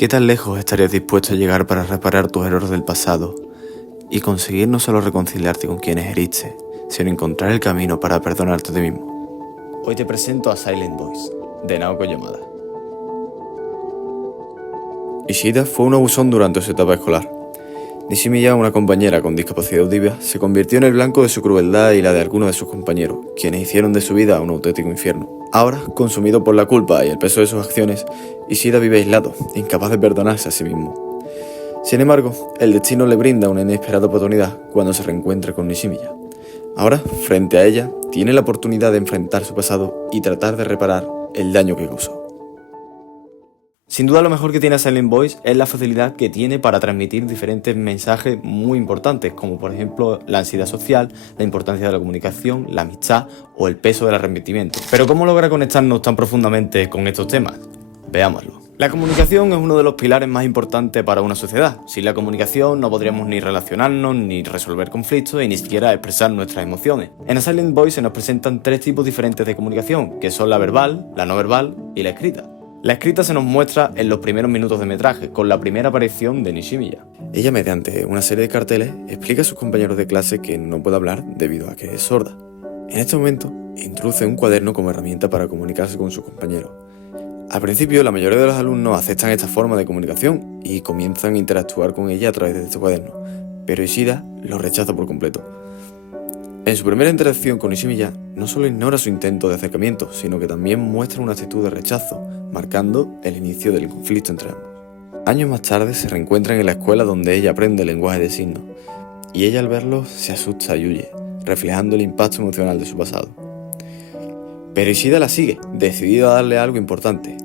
¿Qué tan lejos estarías dispuesto a llegar para reparar tus errores del pasado y conseguir no solo reconciliarte con quienes heriste, sino encontrar el camino para perdonarte a ti mismo? Hoy te presento a Silent Voice, de Naoko Yamada. Ishida fue un abusón durante su etapa escolar. Nishimiya, una compañera con discapacidad auditiva, se convirtió en el blanco de su crueldad y la de algunos de sus compañeros, quienes hicieron de su vida un auténtico infierno. Ahora, consumido por la culpa y el peso de sus acciones, Ishida vive aislado, incapaz de perdonarse a sí mismo. Sin embargo, el destino le brinda una inesperada oportunidad cuando se reencuentra con Nishimiya. Ahora, frente a ella, tiene la oportunidad de enfrentar su pasado y tratar de reparar el daño que causó. Sin duda lo mejor que tiene Silent Voice es la facilidad que tiene para transmitir diferentes mensajes muy importantes, como por ejemplo la ansiedad social, la importancia de la comunicación, la amistad o el peso del arrepentimiento. Pero ¿cómo logra conectarnos tan profundamente con estos temas? Veámoslo. La comunicación es uno de los pilares más importantes para una sociedad. Sin la comunicación no podríamos ni relacionarnos, ni resolver conflictos y ni siquiera expresar nuestras emociones. En A Silent Voice se nos presentan tres tipos diferentes de comunicación, que son la verbal, la no verbal y la escrita. La escrita se nos muestra en los primeros minutos de metraje, con la primera aparición de Nishimiya. Ella, mediante una serie de carteles, explica a sus compañeros de clase que no puede hablar debido a que es sorda. En este momento, introduce un cuaderno como herramienta para comunicarse con sus compañeros. Al principio, la mayoría de los alumnos aceptan esta forma de comunicación y comienzan a interactuar con ella a través de este cuaderno, pero Ishida lo rechaza por completo. En su primera interacción con Nishimiya, no solo ignora su intento de acercamiento, sino que también muestra una actitud de rechazo, marcando el inicio del conflicto entre ambos. Años más tarde se reencuentran en la escuela donde ella aprende el lenguaje de signos, y ella al verlo se asusta y huye, reflejando el impacto emocional de su pasado. Pero Ishida la sigue, decidida a darle algo importante,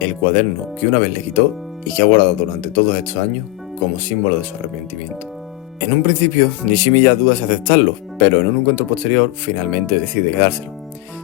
el cuaderno que una vez le quitó y que ha guardado durante todos estos años como símbolo de su arrepentimiento. En un principio, Nishimiya duda si aceptarlo, pero en un encuentro posterior finalmente decide quedárselo.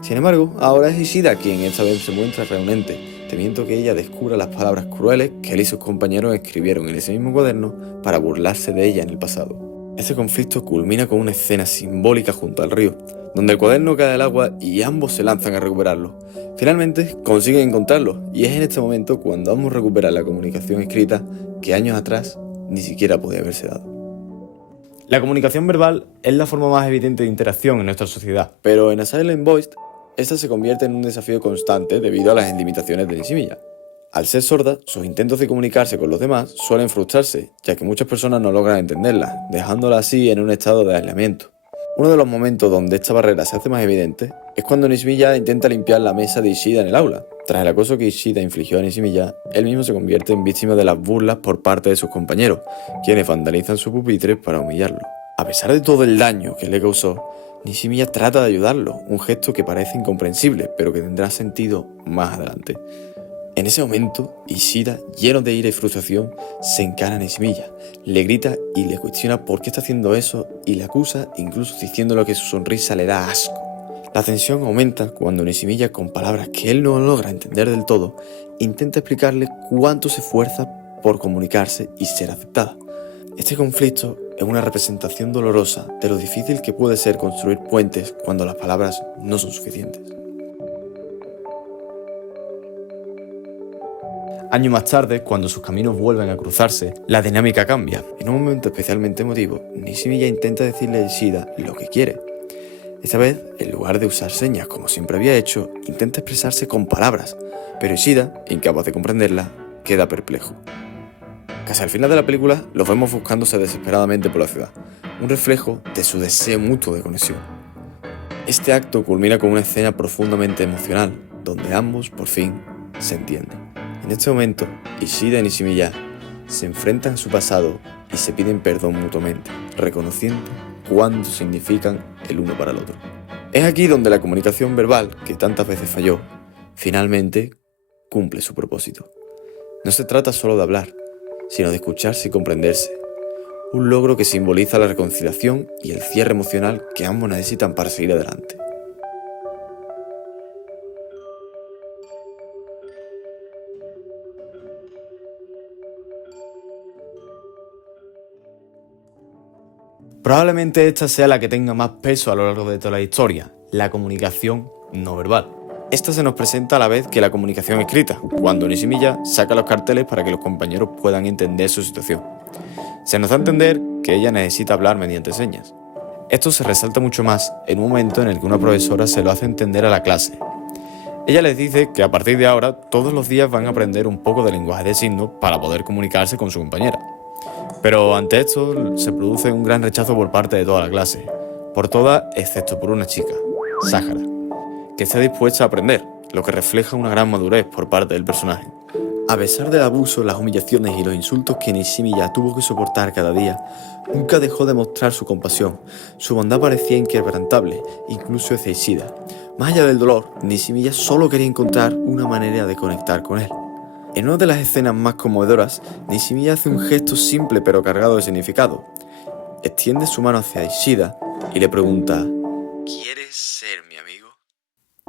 Sin embargo, ahora es Ishida quien esta vez se muestra renuente, temiendo que ella descubra las palabras crueles que él y sus compañeros escribieron en ese mismo cuaderno para burlarse de ella en el pasado. Este conflicto culmina con una escena simbólica junto al río, donde el cuaderno cae al agua y ambos se lanzan a recuperarlo. Finalmente consiguen encontrarlo, y es en este momento cuando ambos recuperan la comunicación escrita que años atrás ni siquiera podía haberse dado. La comunicación verbal es la forma más evidente de interacción en nuestra sociedad, pero en A Silent Voice, esta se convierte en un desafío constante debido a las limitaciones de Nishimiya. Al ser sorda, sus intentos de comunicarse con los demás suelen frustrarse, ya que muchas personas no logran entenderla, dejándola así en un estado de aislamiento. Uno de los momentos donde esta barrera se hace más evidente es cuando Nishimiya intenta limpiar la mesa de Ishida en el aula. Tras el acoso que Ishida infligió a Nishimiya, él mismo se convierte en víctima de las burlas por parte de sus compañeros, quienes vandalizan su pupitre para humillarlo. A pesar de todo el daño que le causó, Nishimiya trata de ayudarlo, un gesto que parece incomprensible, pero que tendrá sentido más adelante. En ese momento, Ishida, lleno de ira y frustración, se encara a Nishimiya, le grita y le cuestiona por qué está haciendo eso y le acusa, incluso diciéndole que su sonrisa le da asco. La tensión aumenta cuando Nishimiya, con palabras que él no logra entender del todo, intenta explicarle cuánto se esfuerza por comunicarse y ser aceptada. Este conflicto es una representación dolorosa de lo difícil que puede ser construir puentes cuando las palabras no son suficientes. Años más tarde, cuando sus caminos vuelven a cruzarse, la dinámica cambia. En un momento especialmente emotivo, Nishimiya intenta decirle a Ishida lo que quiere. Esta vez, en lugar de usar señas como siempre había hecho, intenta expresarse con palabras, pero Ishida, incapaz de comprenderla, queda perplejo. Casi al final de la película, los vemos buscándose desesperadamente por la ciudad, un reflejo de su deseo mutuo de conexión. Este acto culmina con una escena profundamente emocional, donde ambos, por fin, se entienden. En este momento, Ishida y Nishimiya se enfrentan a su pasado y se piden perdón mutuamente, reconociendo cuánto significan el uno para el otro. Es aquí donde la comunicación verbal, que tantas veces falló, finalmente cumple su propósito. No se trata solo de hablar, sino de escucharse y comprenderse, un logro que simboliza la reconciliación y el cierre emocional que ambos necesitan para seguir adelante. Probablemente esta sea la que tenga más peso a lo largo de toda la historia, la comunicación no verbal. Esta se nos presenta a la vez que la comunicación escrita, cuando Nishimiya saca los carteles para que los compañeros puedan entender su situación. Se nos da a entender que ella necesita hablar mediante señas. Esto se resalta mucho más en un momento en el que una profesora se lo hace entender a la clase. Ella les dice que a partir de ahora todos los días van a aprender un poco de lenguaje de signos para poder comunicarse con su compañera. Pero ante esto se produce un gran rechazo por parte de toda la clase, por todas excepto por una chica, Sakura, que está dispuesta a aprender, lo que refleja una gran madurez por parte del personaje. A pesar del abuso, las humillaciones y los insultos que Nishimiya tuvo que soportar cada día, nunca dejó de mostrar su compasión. Su bondad parecía inquebrantable, incluso hacia Ishida. Más allá del dolor, Nishimiya solo quería encontrar una manera de conectar con él. En una de las escenas más conmovedoras, Nishimiya hace un gesto simple pero cargado de significado. Extiende su mano hacia Ishida y le pregunta: ¿quieres ser mi amigo?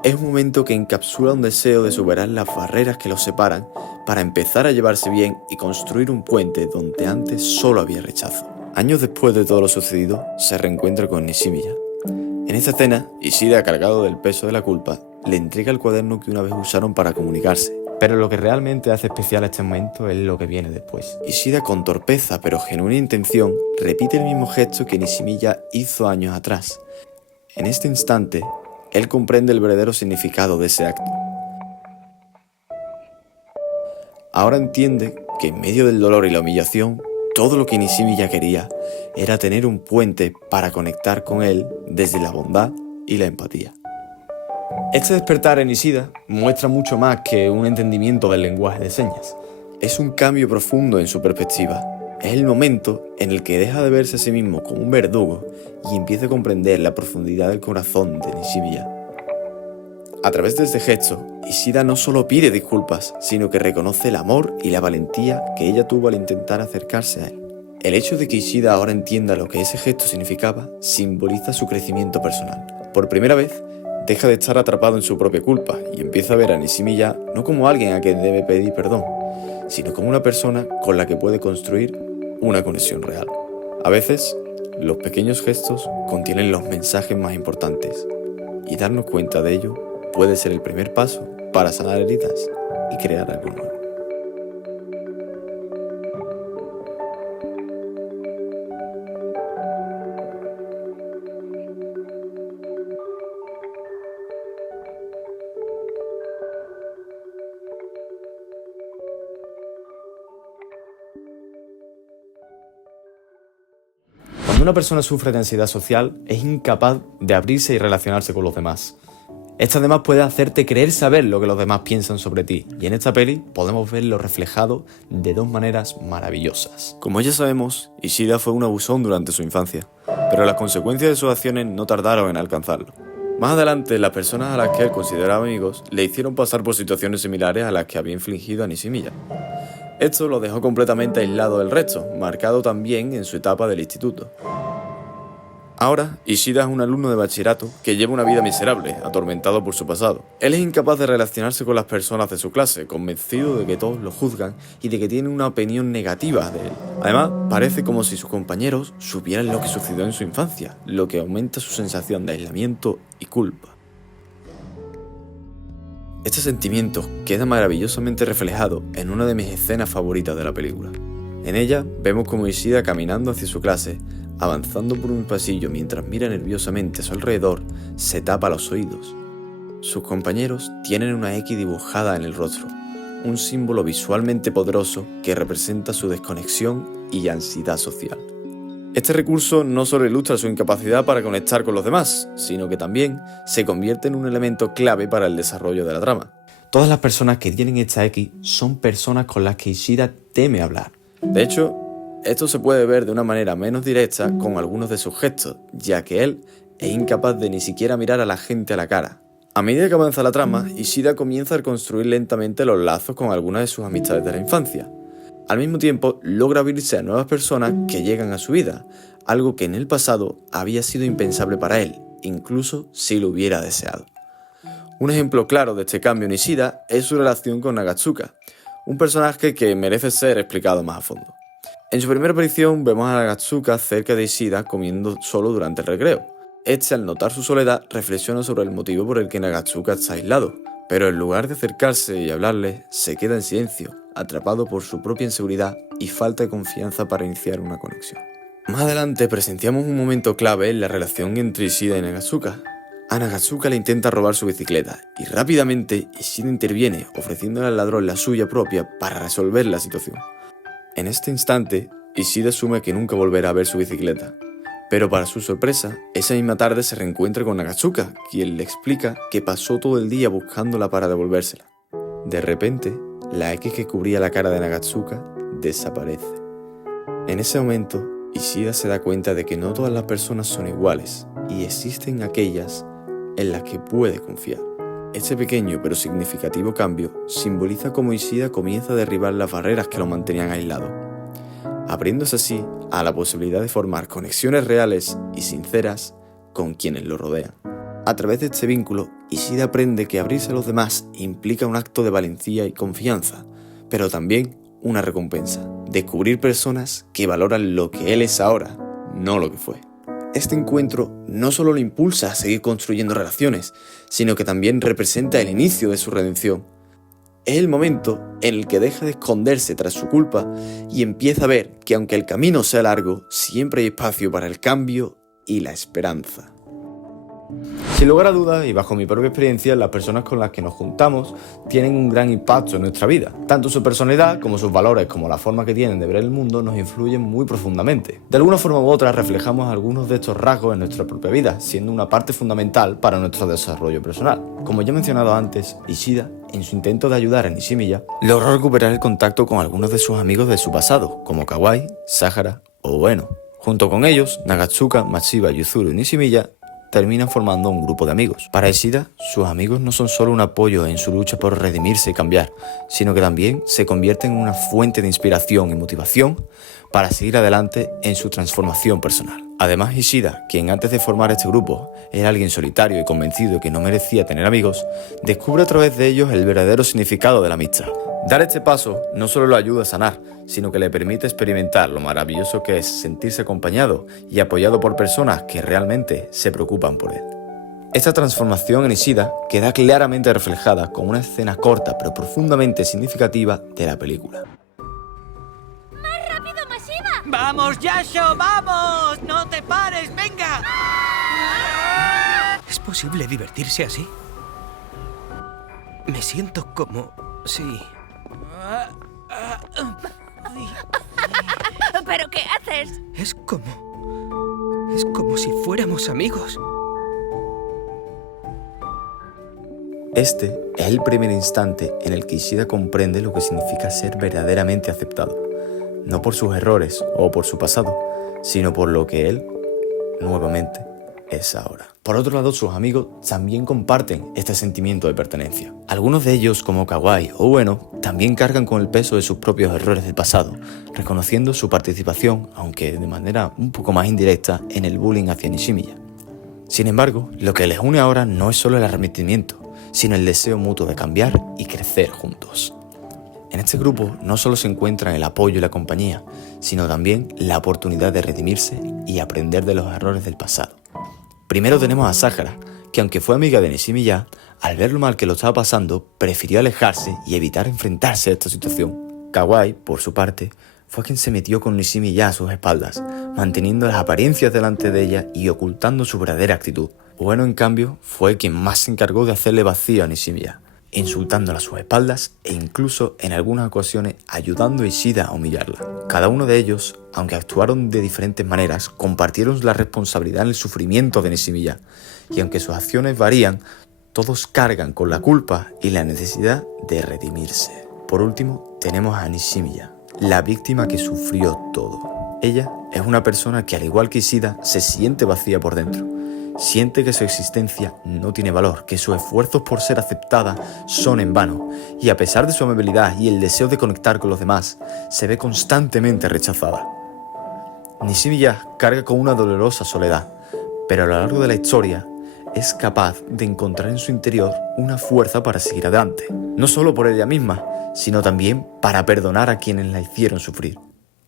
Es un momento que encapsula un deseo de superar las barreras que los separan para empezar a llevarse bien y construir un puente donde antes solo había rechazo. Años después de todo lo sucedido, se reencuentra con Nishimiya. En esta escena, Ishida, cargado del peso de la culpa, le entrega el cuaderno que una vez usaron para comunicarse. Pero lo que realmente hace especial este momento es lo que viene después. Ishida, con torpeza pero genuina intención, repite el mismo gesto que Nishimiya hizo años atrás. En este instante, él comprende el verdadero significado de ese acto. Ahora entiende que en medio del dolor y la humillación, todo lo que Nishimiya quería era tener un puente para conectar con él desde la bondad y la empatía. Este despertar en Ishida muestra mucho más que un entendimiento del lenguaje de señas. Es un cambio profundo en su perspectiva. Es el momento en el que deja de verse a sí mismo como un verdugo y empieza a comprender la profundidad del corazón de Nishimiya. A través de este gesto, Ishida no solo pide disculpas, sino que reconoce el amor y la valentía que ella tuvo al intentar acercarse a él. El hecho de que Ishida ahora entienda lo que ese gesto significaba simboliza su crecimiento personal. Por primera vez, deja de estar atrapado en su propia culpa y empieza a ver a Nishimiya no como alguien a quien debe pedir perdón, sino como una persona con la que puede construir una conexión real. A veces, los pequeños gestos contienen los mensajes más importantes, y darnos cuenta de ello puede ser el primer paso para sanar heridas y crear algo nuevo. Cuando una persona sufre de ansiedad social, es incapaz de abrirse y relacionarse con los demás. Esto además puede hacerte creer saber lo que los demás piensan sobre ti, y en esta peli podemos verlo reflejado de dos maneras maravillosas. Como ya sabemos, Ishida fue un abusón durante su infancia, pero las consecuencias de sus acciones no tardaron en alcanzarlo. Más adelante, las personas a las que él consideraba amigos le hicieron pasar por situaciones similares a las que había infligido a Nishimiya. Esto lo dejó completamente aislado del resto, marcado también en su etapa del instituto. Ahora, Ishida es un alumno de bachillerato que lleva una vida miserable, atormentado por su pasado. Él es incapaz de relacionarse con las personas de su clase, convencido de que todos lo juzgan y de que tienen una opinión negativa de él. Además, parece como si sus compañeros supieran lo que sucedió en su infancia, lo que aumenta su sensación de aislamiento y culpa. Este sentimiento queda maravillosamente reflejado en una de mis escenas favoritas de la película. En ella vemos como Ishida, caminando hacia su clase, avanzando por un pasillo mientras mira nerviosamente a su alrededor, se tapa los oídos. Sus compañeros tienen una X dibujada en el rostro, un símbolo visualmente poderoso que representa su desconexión y ansiedad social. Este recurso no solo ilustra su incapacidad para conectar con los demás, sino que también se convierte en un elemento clave para el desarrollo de la trama. Todas las personas que tienen esta X son personas con las que Ishida teme hablar. De hecho, esto se puede ver de una manera menos directa con algunos de sus gestos, ya que él es incapaz de ni siquiera mirar a la gente a la cara. A medida que avanza la trama, Ishida comienza a construir lentamente los lazos con algunas de sus amistades de la infancia. Al mismo tiempo, logra abrirse a nuevas personas que llegan a su vida, algo que en el pasado había sido impensable para él, incluso si lo hubiera deseado. Un ejemplo claro de este cambio en Ishida es su relación con Nagatsuka, un personaje que merece ser explicado más a fondo. En su primera aparición vemos a Nagatsuka cerca de Ishida comiendo solo durante el recreo. Este, al notar su soledad, reflexiona sobre el motivo por el que Nagatsuka está aislado, pero en lugar de acercarse y hablarle, se queda en silencio, atrapado por su propia inseguridad y falta de confianza para iniciar una conexión. Más adelante presenciamos un momento clave en la relación entre Ishida y Nagatsuka. A Nagatsuka le intenta robar su bicicleta y rápidamente Ishida interviene ofreciéndole al ladrón la suya propia para resolver la situación. En este instante, Ishida asume que nunca volverá a ver su bicicleta, pero para su sorpresa, esa misma tarde se reencuentra con Nagatsuka, quien le explica que pasó todo el día buscándola para devolvérsela. De repente, la X que cubría la cara de Nagatsuka desaparece. En ese momento, Ishida se da cuenta de que no todas las personas son iguales y existen aquellas en las que puede confiar. Este pequeño pero significativo cambio simboliza cómo Ishida comienza a derribar las barreras que lo mantenían aislado, abriéndose así a la posibilidad de formar conexiones reales y sinceras con quienes lo rodean. A través de este vínculo, Ishida aprende que abrirse a los demás implica un acto de valentía y confianza, pero también una recompensa: descubrir personas que valoran lo que él es ahora, no lo que fue. Este encuentro no solo lo impulsa a seguir construyendo relaciones, sino que también representa el inicio de su redención. Es el momento en el que deja de esconderse tras su culpa y empieza a ver que aunque el camino sea largo, siempre hay espacio para el cambio y la esperanza. Sin lugar a dudas, y bajo mi propia experiencia, las personas con las que nos juntamos tienen un gran impacto en nuestra vida. Tanto su personalidad, como sus valores, como la forma que tienen de ver el mundo, nos influyen muy profundamente. De alguna forma u otra, reflejamos algunos de estos rasgos en nuestra propia vida, siendo una parte fundamental para nuestro desarrollo personal. Como ya he mencionado antes, Ishida, en su intento de ayudar a Nishimiya, logró recuperar el contacto con algunos de sus amigos de su pasado, como Kawai, Sahara o Ueno. Junto con ellos, Nagatsuka, Machiba, Yuzuru y Nishimiya terminan formando un grupo de amigos. Para Ishida, sus amigos no son solo un apoyo en su lucha por redimirse y cambiar, sino que también se convierten en una fuente de inspiración y motivación para seguir adelante en su transformación personal. Además, Ishida, quien antes de formar este grupo era alguien solitario y convencido de que no merecía tener amigos, descubre a través de ellos el verdadero significado de la amistad. Dar este paso no solo lo ayuda a sanar, sino que le permite experimentar lo maravilloso que es sentirse acompañado y apoyado por personas que realmente se preocupan por él. Esta transformación en Ishida queda claramente reflejada con una escena corta pero profundamente significativa de la película. ¡Más rápido, Mashiba! ¡Vamos, Yasho! ¡Vamos! ¡No te pares! ¡Venga! ¿Es posible divertirse así? Me siento como... sí... ¿Pero qué haces? Es como si fuéramos amigos. Este es el primer instante en el que Ishida comprende lo que significa ser verdaderamente aceptado, no por sus errores o por su pasado, sino por lo que él, nuevamente, es ahora. Por otro lado, sus amigos también comparten este sentimiento de pertenencia. Algunos de ellos, como Kawai o Ueno, también cargan con el peso de sus propios errores del pasado, reconociendo su participación, aunque de manera un poco más indirecta, en el bullying hacia Nishimiya. Sin embargo, lo que les une ahora no es solo el arrepentimiento, sino el deseo mutuo de cambiar y crecer juntos. En este grupo no solo se encuentran el apoyo y la compañía, sino también la oportunidad de redimirse y aprender de los errores del pasado. Primero tenemos a Sahara, que aunque fue amiga de Nishimiya, al ver lo mal que lo estaba pasando, prefirió alejarse y evitar enfrentarse a esta situación. Kawai, por su parte, fue quien se metió con Nishimiya a sus espaldas, manteniendo las apariencias delante de ella y ocultando su verdadera actitud. Ueno, en cambio, fue quien más se encargó de hacerle vacío a Nishimiya, insultándola a sus espaldas e incluso en algunas ocasiones ayudando a Ishida a humillarla. Cada uno de ellos, aunque actuaron de diferentes maneras, compartieron la responsabilidad en el sufrimiento de Nishimiya, y aunque sus acciones varían, todos cargan con la culpa y la necesidad de redimirse. Por último, tenemos a Nishimiya, la víctima que sufrió todo. Ella es una persona que, al igual que Ishida, se siente vacía por dentro. Siente que su existencia no tiene valor, que sus esfuerzos por ser aceptada son en vano, y a pesar de su amabilidad y el deseo de conectar con los demás, se ve constantemente rechazada. Nishimiya carga con una dolorosa soledad, pero a lo largo de la historia es capaz de encontrar en su interior una fuerza para seguir adelante, no solo por ella misma, sino también para perdonar a quienes la hicieron sufrir.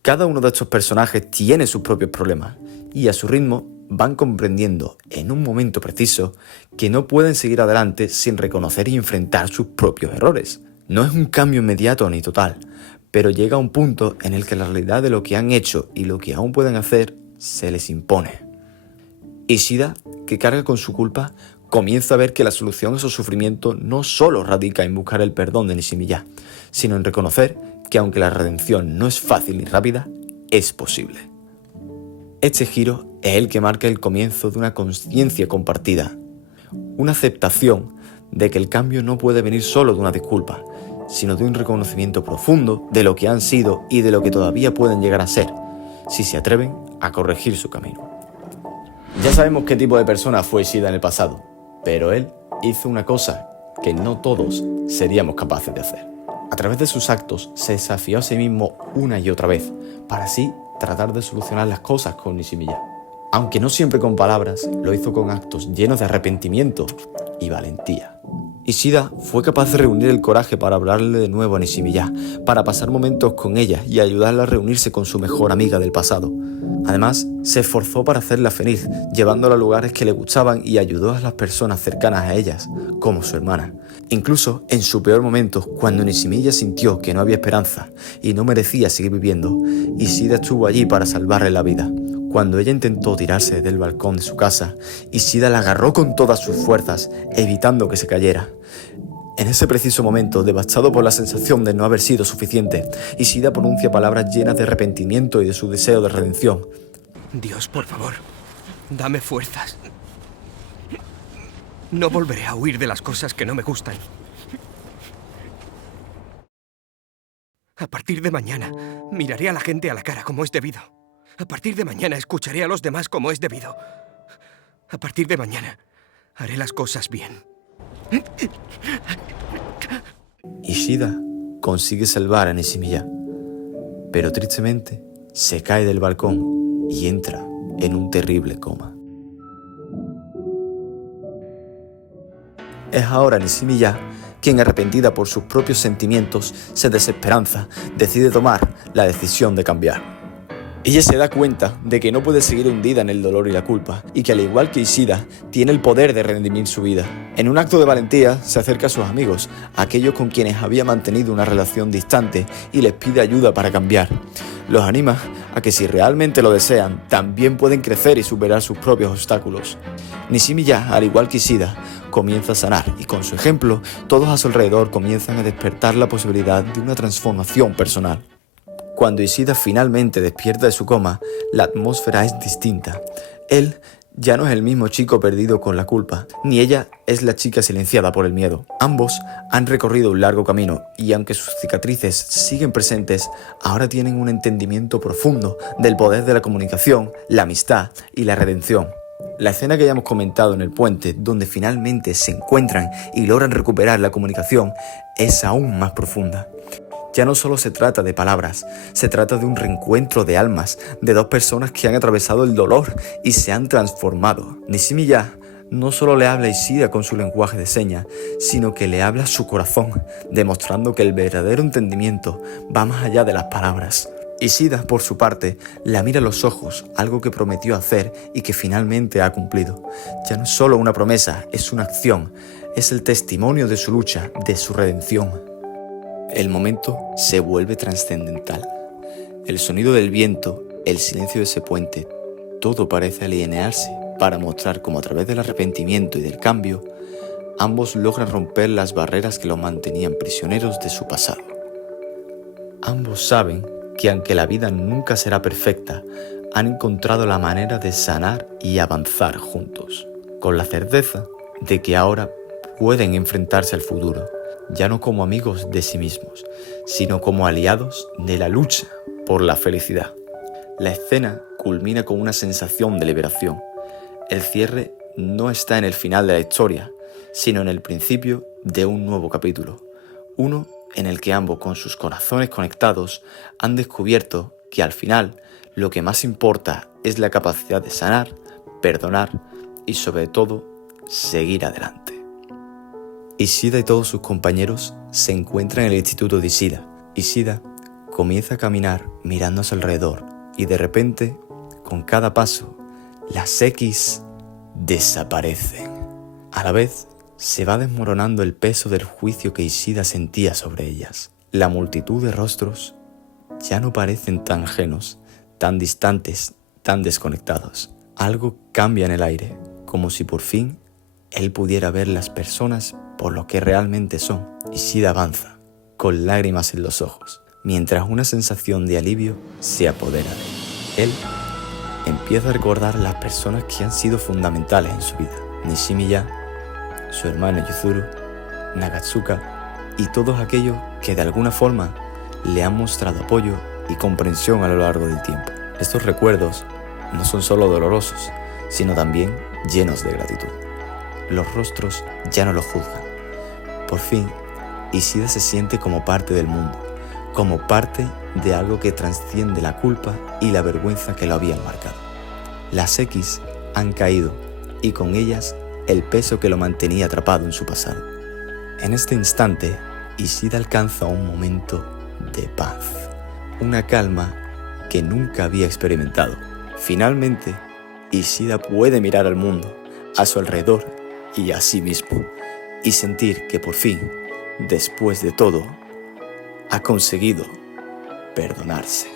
Cada uno de estos personajes tiene sus propios problemas, y a su ritmo van comprendiendo en un momento preciso que no pueden seguir adelante sin reconocer y enfrentar sus propios errores. No es un cambio inmediato ni total, pero llega un punto en el que la realidad de lo que han hecho y lo que aún pueden hacer se les impone. Ishida, que carga con su culpa, comienza a ver que la solución a su sufrimiento no solo radica en buscar el perdón de Nishimiya, sino en reconocer que aunque la redención no es fácil ni rápida, es posible. Este giro es el que marca el comienzo de una conciencia compartida, una aceptación de que el cambio no puede venir solo de una disculpa, sino de un reconocimiento profundo de lo que han sido y de lo que todavía pueden llegar a ser, si se atreven a corregir su camino. Ya sabemos qué tipo de persona fue Ishida en el pasado, pero él hizo una cosa que no todos seríamos capaces de hacer. A través de sus actos se desafió a sí mismo una y otra vez, para así tratar de solucionar las cosas con Nishimiya. Aunque no siempre con palabras, lo hizo con actos llenos de arrepentimiento y valentía. Ishida fue capaz de reunir el coraje para hablarle de nuevo a Nishimiya, para pasar momentos con ella y ayudarla a reunirse con su mejor amiga del pasado. Además, se esforzó para hacerla feliz, llevándola a lugares que le gustaban y ayudó a las personas cercanas a ellas, como su hermana. Incluso en su peor momento, cuando Nishimiya sintió que no había esperanza y no merecía seguir viviendo, Ishida estuvo allí para salvarle la vida. Cuando ella intentó tirarse del balcón de su casa, Ishida la agarró con todas sus fuerzas, evitando que se cayera. En ese preciso momento, devastado por la sensación de no haber sido suficiente, Ishida pronuncia palabras llenas de arrepentimiento y de su deseo de redención. Dios, por favor, dame fuerzas. No volveré a huir de las cosas que no me gustan. A partir de mañana, miraré a la gente a la cara como es debido. A partir de mañana, escucharé a los demás como es debido. A partir de mañana, haré las cosas bien. Ishida consigue salvar a Nishimiya, pero tristemente se cae del balcón y entra en un terrible coma. Es ahora Nishimiya quien, arrepentida por sus propios sentimientos, se desesperanza, decide tomar la decisión de cambiar. Ella se da cuenta de que no puede seguir hundida en el dolor y la culpa, y que al igual que Ishida, tiene el poder de redimir su vida. En un acto de valentía, se acerca a sus amigos, aquellos con quienes había mantenido una relación distante, y les pide ayuda para cambiar. Los anima a que si realmente lo desean, también pueden crecer y superar sus propios obstáculos. Nishimiya, al igual que Ishida, comienza a sanar, y con su ejemplo, todos a su alrededor comienzan a despertar la posibilidad de una transformación personal. Cuando Ishida finalmente despierta de su coma, la atmósfera es distinta. Él ya no es el mismo chico perdido con la culpa, ni ella es la chica silenciada por el miedo. Ambos han recorrido un largo camino y aunque sus cicatrices siguen presentes, ahora tienen un entendimiento profundo del poder de la comunicación, la amistad y la redención. La escena que ya hemos comentado en el puente, donde finalmente se encuentran y logran recuperar la comunicación, es aún más profunda. Ya no solo se trata de palabras, se trata de un reencuentro de almas, de dos personas que han atravesado el dolor y se han transformado. Nishimiya no solo le habla a Ishida con su lenguaje de señas, sino que le habla a su corazón, demostrando que el verdadero entendimiento va más allá de las palabras. Ishida, por su parte, la mira a los ojos, algo que prometió hacer y que finalmente ha cumplido. Ya no es solo una promesa, es una acción, es el testimonio de su lucha, de su redención. El momento se vuelve trascendental. El sonido del viento, el silencio de ese puente, todo parece alinearse para mostrar cómo a través del arrepentimiento y del cambio, ambos logran romper las barreras que los mantenían prisioneros de su pasado. Ambos saben que aunque la vida nunca será perfecta, han encontrado la manera de sanar y avanzar juntos, con la certeza de que ahora pueden enfrentarse al futuro, ya no como amigos de sí mismos, sino como aliados de la lucha por la felicidad. La escena culmina con una sensación de liberación. El cierre no está en el final de la historia, sino en el principio de un nuevo capítulo. Uno en el que ambos, con sus corazones conectados, han descubierto que al final lo que más importa es la capacidad de sanar, perdonar y sobre todo, seguir adelante. Ishida y todos sus compañeros se encuentran en el instituto de Ishida. Ishida comienza a caminar mirando a su alrededor y de repente, con cada paso, Las X desaparecen. A la vez, se va desmoronando el peso del juicio que Ishida sentía sobre ellas. La multitud de rostros ya no parecen tan ajenos, tan distantes, tan desconectados. Algo cambia en el aire, como si por fin él pudiera ver las personas por lo que realmente son. Ishida avanza, con lágrimas en los ojos, mientras una sensación de alivio se apodera de él. Él empieza a recordar las personas que han sido fundamentales en su vida. Nishimiya, su hermano Yuzuru, Nagatsuka y todos aquellos que de alguna forma le han mostrado apoyo y comprensión a lo largo del tiempo. Estos recuerdos no son solo dolorosos, sino también llenos de gratitud. Los rostros ya no lo juzgan. Por fin, Ishida se siente como parte del mundo, como parte de algo que trasciende la culpa y la vergüenza que lo habían marcado. Las X han caído y con ellas el peso que lo mantenía atrapado en su pasado. En este instante, Ishida alcanza un momento de paz, una calma que nunca había experimentado. Finalmente, Ishida puede mirar al mundo, a su alrededor y a sí mismo, y sentir que por fin, después de todo, ha conseguido perdonarse.